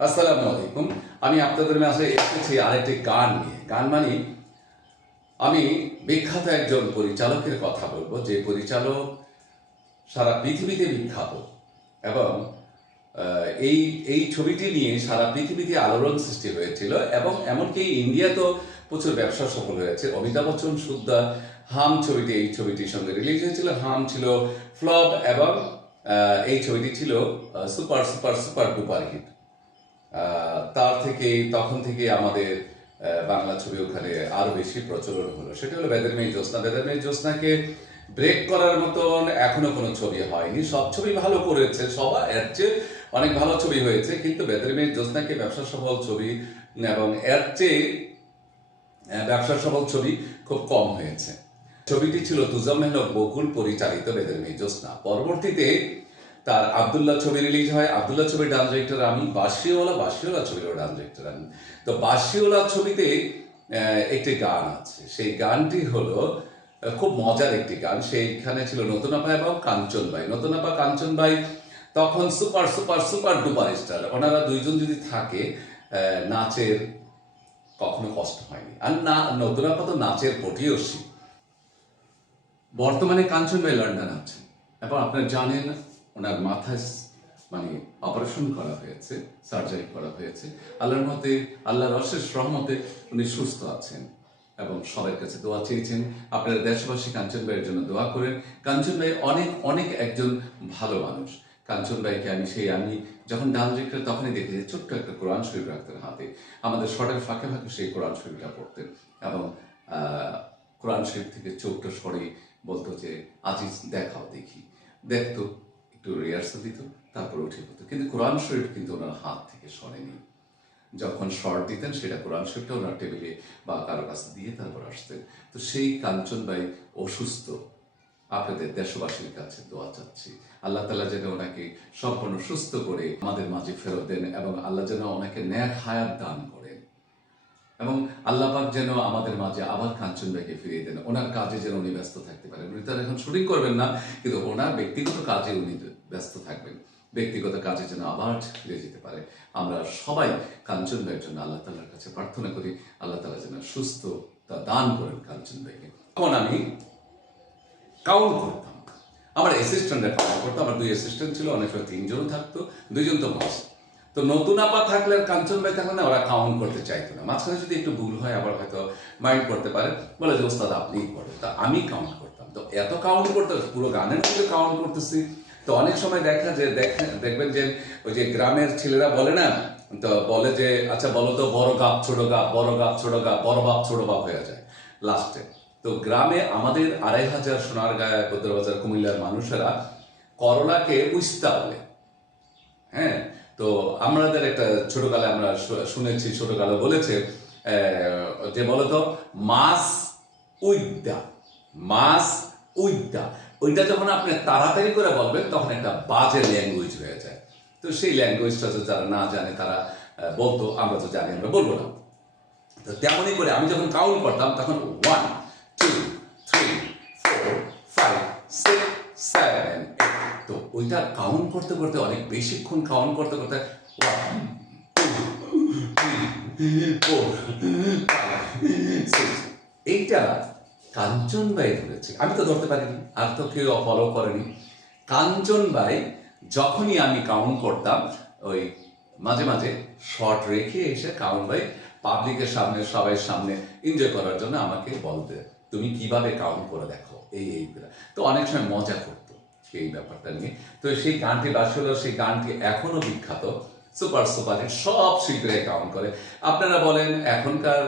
আসসালামু আলাইকুম। আমি আপনাদের মাঝে এসেছি আরেকটি গান নিয়ে। গান মানে আমি বিখ্যাত একজন পরিচালকের কথা বলব, যে পরিচালক সারা পৃথিবীতে বিখ্যাত এবং এই এই ছবিটি নিয়ে সারা পৃথিবীতে আলোড়ন সৃষ্টি হয়েছিল এবং এমনকি ইন্ডিয়াতেও প্রচুর ব্যবসা সফল হয়েছে। অমিতাভ বচ্চন সুদ্দা হাম ছবিটি এই ছবিটির সঙ্গে রিলিজ হয়েছিল। হাম ছিল ফ্লপ এবং এই ছবিটি ছিল super super super duper hit. তার থেকে তখন থেকে আমাদের বাংলা ছবি ওখানে আরও বেশি প্রচলন হলো। সেটা হলো বেদের মেয়ে জ্যোৎস্না। বেদের মেয়ে জ্যোৎস্নাকে ব্রেক করার মতন এখনও কোনো ছবি হয়নি। সব ছবি ভালো করেছে, সবার এর চেয়ে অনেক ভালো ছবি হয়েছে, কিন্তু বেদের মেয়ে জ্যোৎস্নাকে ব্যবসা সফল ছবি এবং এর চেয়ে ব্যবসা সফল ছবি খুব কম হয়েছে। ছবিটি ছিল তুজাম মেহনক বকুল পরিচালিত বেদের মেয়ে জ্যোৎস্না। পরবর্তীতে তার আবদুল্লাহ ছবি রিলিজ হয়। আবদুল্লাহ ছবির ডান্স ডিরেক্টর আমি বাসিওয়ালা বাসিওয়ালা ছবির ডান্স ডিরেক্টর আমি তো বাসিওয়ালা ছবিতে একটি গান আছে। সেই গানটি হলো খুব মজার একটি গান। সেইখানে ছিল নতুন আপা এবং কাঞ্চন ভাই নতুন আপা, কাঞ্চন ভাই তখন super super super duper star ওনারা দুইজন যদি থাকে নাচের কখনো কষ্ট হয়নি। আর না, নতুন আপা তো নাচের পটিয়সী বর্তমানে কাঞ্চন ভাই লন্ডন আছে এবং আপনারা জানেন ওনার মাথায় মানে অপারেশন করা হয়েছে, সার্জারি করা হয়েছে। আল্লাহর মতে, আল্লাহর অশেষ রহমতে উনি সুস্থ আছেন এবং সবার কাছে দোয়া চেয়েছেন। আপনারা দেশবাসী কাঞ্চন ভাইয়ের জন্য দোয়া করেন। কাঞ্চন ভাই অনেক অনেক একজন ভালো মানুষ। কাঞ্চন ভাইকে আমি সেই, আমি যখন ডান ডিরেক্টর তখনই দেখেছি ছোট্ট একটা কোরআন শরীফ রাখতেন হাতে। আমাদের শর্টের ফাঁকে ফাঁকে সেই কোরআন শরীফটা পড়তেন এবং কোরআন শরীফ থেকে চোখটা সরে বলতো যে, আজিজ, দেখাও দেখি। দেখতো। একটু রিহার্সাল দিত, তারপর উঠে পড়তো। কিন্তু কোরআন শরীফ কিন্তু ওনার হাত থেকে সরেনি। যখন শর্ট দিতেন, সেটা কোরআন শরীফটা ওনার টেবিলে বা কারও কাছে দিয়ে তারপর আসতেন। তো সেই কাঞ্চন ভাই অসুস্থ। আপনাদের দেশবাসীর কাছে দোয়া চাচ্ছি। আল্লাহ তালা যেন ওনাকে সম্পূর্ণ সুস্থ করে আমাদের মাঝে ফেরত দেন এবং আল্লাহ যেন ওনাকে ন্যাক হায়াত দান করেন। এবং আল্লাপাক যেন আমাদের মাঝে আবার কাঞ্চন ভাইকে ফিরিয়ে দেন। ওনার কাজে যেন উনি ব্যস্ত থাকতে পারেন। উনি তার এখন শুটিং করবেন না, কিন্তু ওনার ব্যক্তিগত কাজে উনি ব্যস্ত থাকবেন। ব্যক্তিগত কাজে যেন আবার ফিরে যেতে পারে। আমরা সবাই কাঞ্চন ভাইয়ের জন্য আল্লাহ তালার কাছে প্রার্থনা করি, আল্লাহ তালা যেন সুস্থ তা দান করেন কাঞ্চন ভাইকে তখন আমি কাউন্ট করতাম। আমার অ্যাসিস্ট্যান্টরা কাউন্ট করতো, আমার দুই অ্যাসিস্ট্যান্ট ছিল, অনেক সময় তিনজনও থাকতো, দুইজন তো মাস তো নতুন আপা থাকলে আর কাঞ্চন ভাই থাকলে না, ওরা কাউন্ট করতে চাইতো না। মাঝখানে যদি একটু ভুল হয়, আবার হয়তো মাইন্ড করতে পারে। বলে যে, ওস্তাদ, আপনিই করেন। তা আমি কাউন্ট করতাম। তো এত কাউন্ট করতে, পুরো গানের মধ্যে কাউন্ট করতেছি। তো অনেক সময় দেখা যে দেখবেন যে, ওই যে গ্রামের ছেলেরা বলে না, তো বলে যে আচ্ছা বলো তো, বড় গাপ, ছোট গাপ, বড় গাপ, ছোট গাপ, বড় বাপ, ছোট বাপ হয়ে যায় লাস্টে তো গ্রামে আমাদের আড়াই হাজার সোনার সোনারগাঁ বদ্রবাজার কুমিল্লার মানুষেরা করলাকে উস্তা বলে হ্যাঁ? তো আমাদের একটা ছোটকালে আমরা শুনেছি, ছোটকালে বলেছে যে বলতো মাছ উইদ্যা মাছ উইদ্যা। ওইটা যখন আপনি তাড়াতাড়ি করে বলবেন, তখন একটা বাজে ল্যাঙ্গুয়েজ হয়ে যায়। তো সেই ল্যাঙ্গুয়েজটা তো যারা না জানে, তারা বলতো, আমরা তো জানি, আমরা বলব না। তো তেমনই করে আমি যখন কাউন্ট করতাম, তখন one two three four five six seven তো ওইটা কাউন্ট করতে করতে অনেক বেশিক্ষণ কাউন্ট করতে করতে এইটা কাঞ্চন বাই ধরেছে। আমি তো ধরতে পারিনি, আর তো কেউ ফলো করেনি। কাঞ্চন বাই যখনই আমি কাউন্ট করতাম, ওই মাঝে মাঝে শর্ট রেখে এসে কাউন্ট বাই পাবলিকের সামনে, সবাই সামনে এনজয় করার জন্য আমাকে বলতে, তুমি কীভাবে কাউন্ট করে দেখো? এই এইগুলা তো অনেক সময় মজা করতো সেই ব্যাপারটা নিয়ে। তো সেই গানটি আসলে সেই গানটি এখনও বিখ্যাত। সুপার সুপার হিট সব শিল্পীরা কাউন্ট করে। আপনারা বলেন, এখনকার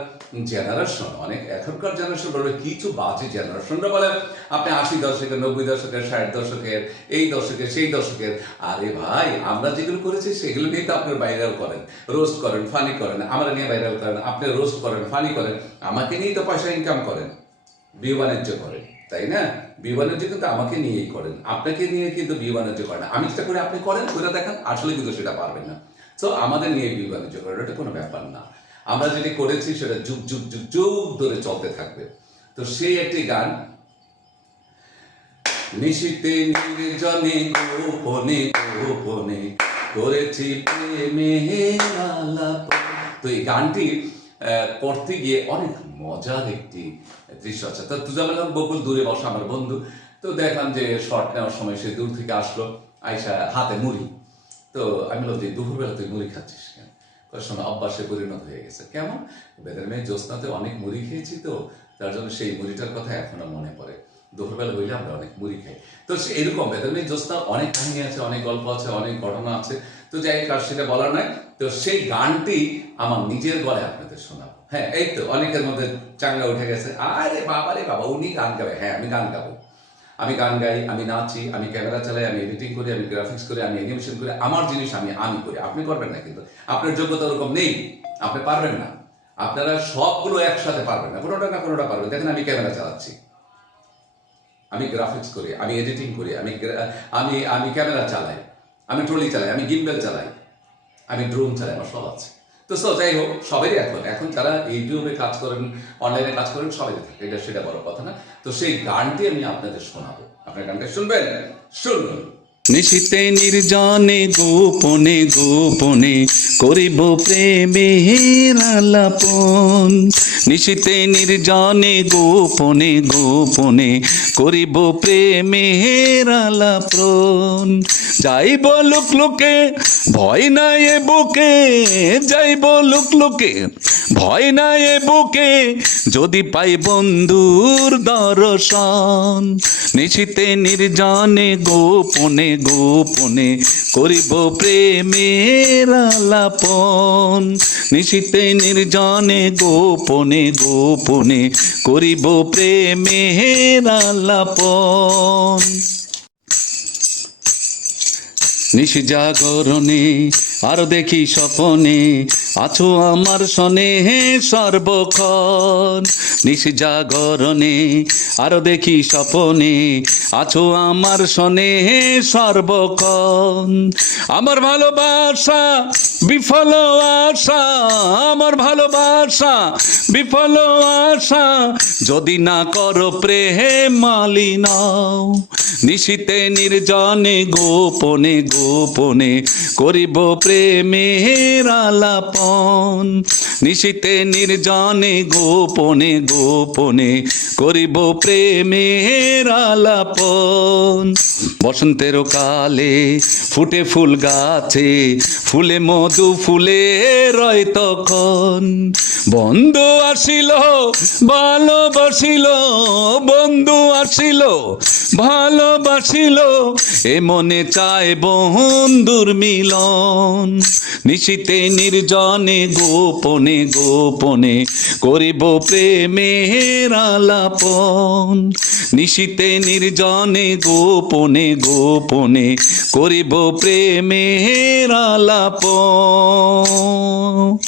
জেনারেশন অনেক এখনকার জেনারেশন বলবে, কিছু বাজে জেনারেশনরা বলেন, আপনি আশি দশকের নব্বই দশকের ষাট দশকের এই দশকের সেই দশকের আরে ভাই, আমরা যেগুলো করেছি, সেগুলো নিয়ে তো আপনি ভাইরাল করেন। রোস্ট করেন ফানি করেন, আমরা নিয়ে ভাইরাল করেন, আপনি রোস্ট করেন ফানি করেন, আমাকে নিয়েই তো পয়সা ইনকাম করেন বিয়ে বাণিজ্য করেন, তাই না? বাণিজ্য কিন্তু আমাকে নিয়েই করেন। আপনাকে নিয়ে কিন্তু বাণিজ্য করেন না। আমি যেটা করে, আপনি করেন করে দেখেন, আসলে কিন্তু সেটা পারবেন না। তো আমাদের নিয়ে বাণিজ্য করেন, এটা কোনো ব্যাপার না। আমরা যেটি করেছি, সেটা যুগ যুগ যুগ যুগ ধরে চলতে থাকবে। তো সেই একটি গান, নিশিতে নির্জনে গোপনে গোপনে করেছি আলাপ। তো এই গানটি করতে গিয়ে অনেক মজার একটি দৃশ্য আছে। তো তুজামেলাম বকুল দূরে বসা আমার বন্ধু। তো দেখলাম যে শর্ট নেওয়ার সময় সে দূর থেকে আসলো, আইসা হাতে মুড়ি। তো আমি বললাম যে, দুপুরবেলা তুই মুড়ি খাচ্ছিস কেন? সময় অভ্যাসে পরিণত হয়ে গেছে। কেমন? বেদের মেয়ে জ্যোৎস্নাতে অনেক মুড়ি খেয়েছি তো, তার জন্য সেই মুড়িটার কথা এখনও মনে পড়ে। দুপুরবেলা হইলে আমরা অনেক মুড়ি খাই। তো এরকম বেদের মেয়ে জ্যোৎস্নার অনেক কাহিনী আছে, অনেক গল্প আছে, অনেক ঘটনা আছে। তো যাই কার সেটা বলার নয়। তো সেই গানটি আমার নিজের গলায় আপনাদের শোনাবো। হ্যাঁ এই তো অনেকের মধ্যে চাঙ্গা উঠে গেছে। আরে বাবা রে বাবা, উনি গান গাবে। হ্যাঁ আমি গান গাবো। আমি গান গাই, আমি নাচি, আমি ক্যামেরা চালাই, আমি এডিটিং করি, আমি গ্রাফিক্স করি, আমি অ্যানিমেশন করি। আমার জিনিস আমি আমি করি। আপনি করবেন না কিন্তু। আপনার যোগ্যতা ওরকম নেই। আপনি পারবেন না। আপনারা সবগুলো একসাথে পারবেন না। কোনোটা না কোনোটা পারবেন। দেখেন আমি ক্যামেরা চালাচ্ছি। আমি গ্রাফিক্স করি, আমি এডিটিং করি, আমি আমি আমি ক্যামেরা চালাই, আমি ট্রলি চালাই, আমি গিম্বেল চালাই, আমি ড্রোন চালাই, আমার সব আছে। তো সো যাই হোক সবারই এখন এখন যারা ইউটিউবে কাজ করেন অনলাইনে কাজ করেন, সবাই থাকে এটা সেটা বড় কথা না। তো সেই গানটি আমি আপনাদের শোনাবো। আপনার গানটা শুনবেন? শুনুন। নিশিতে নির্জনে গোপনে গোপনে করিব প্রেমের আলাপন। নিশিতে নির্জনে গোপনে গোপনে করিব প্রেমের আলাপন। যাইব লোক লোকে, ভয় নাই বুকে, যাইব লোক লোকে ভয় নাই এ বুকে, যদি পাই বন্ধুর দর্শন। নিশিতে নির্জনে গোপনে গোপনে করিব প্রেমের আলাপন। নিশিতে নির্জনে গোপনে গোপনে করিব প্রেমের আলাপন। নিশি জাগরণে, আরও দেখি স্বপনে আছো আমার সনে হে সর্বক্ষণ। নিশি জাগরণে, আরও দেখি স্বপনে আছো আমার সনে হে সর্বক্ষণ। আমার ভালোবাসা বিফল আশা, আমার ভালোবাসা বিফল আশা। যদি না করো প্রেম মালিনাও নিশিতে নির্জনে গোপনে গোপনে করিব প্রেমের আলাপন। নিশিতে নির্জনে গোপনে গোপনে করিব প্রেমের আলাপন। বসন্তের কালে ফুটে ফুল গাছে, ফুলে মধু ফুলে রয় তখন। বন্ধু আসিল, ভালোবাসিল, বন্ধু আসিল, ভালোবাসিল, এ মনে চায় বন্ধুর মিলন। নিশিতে নির্জনে, গোপনে গোপনে করিব প্রেমের আলাপন। নিশিতে নির্জনে, গোপনে গোপনে করিব প্রেমের আলাপন।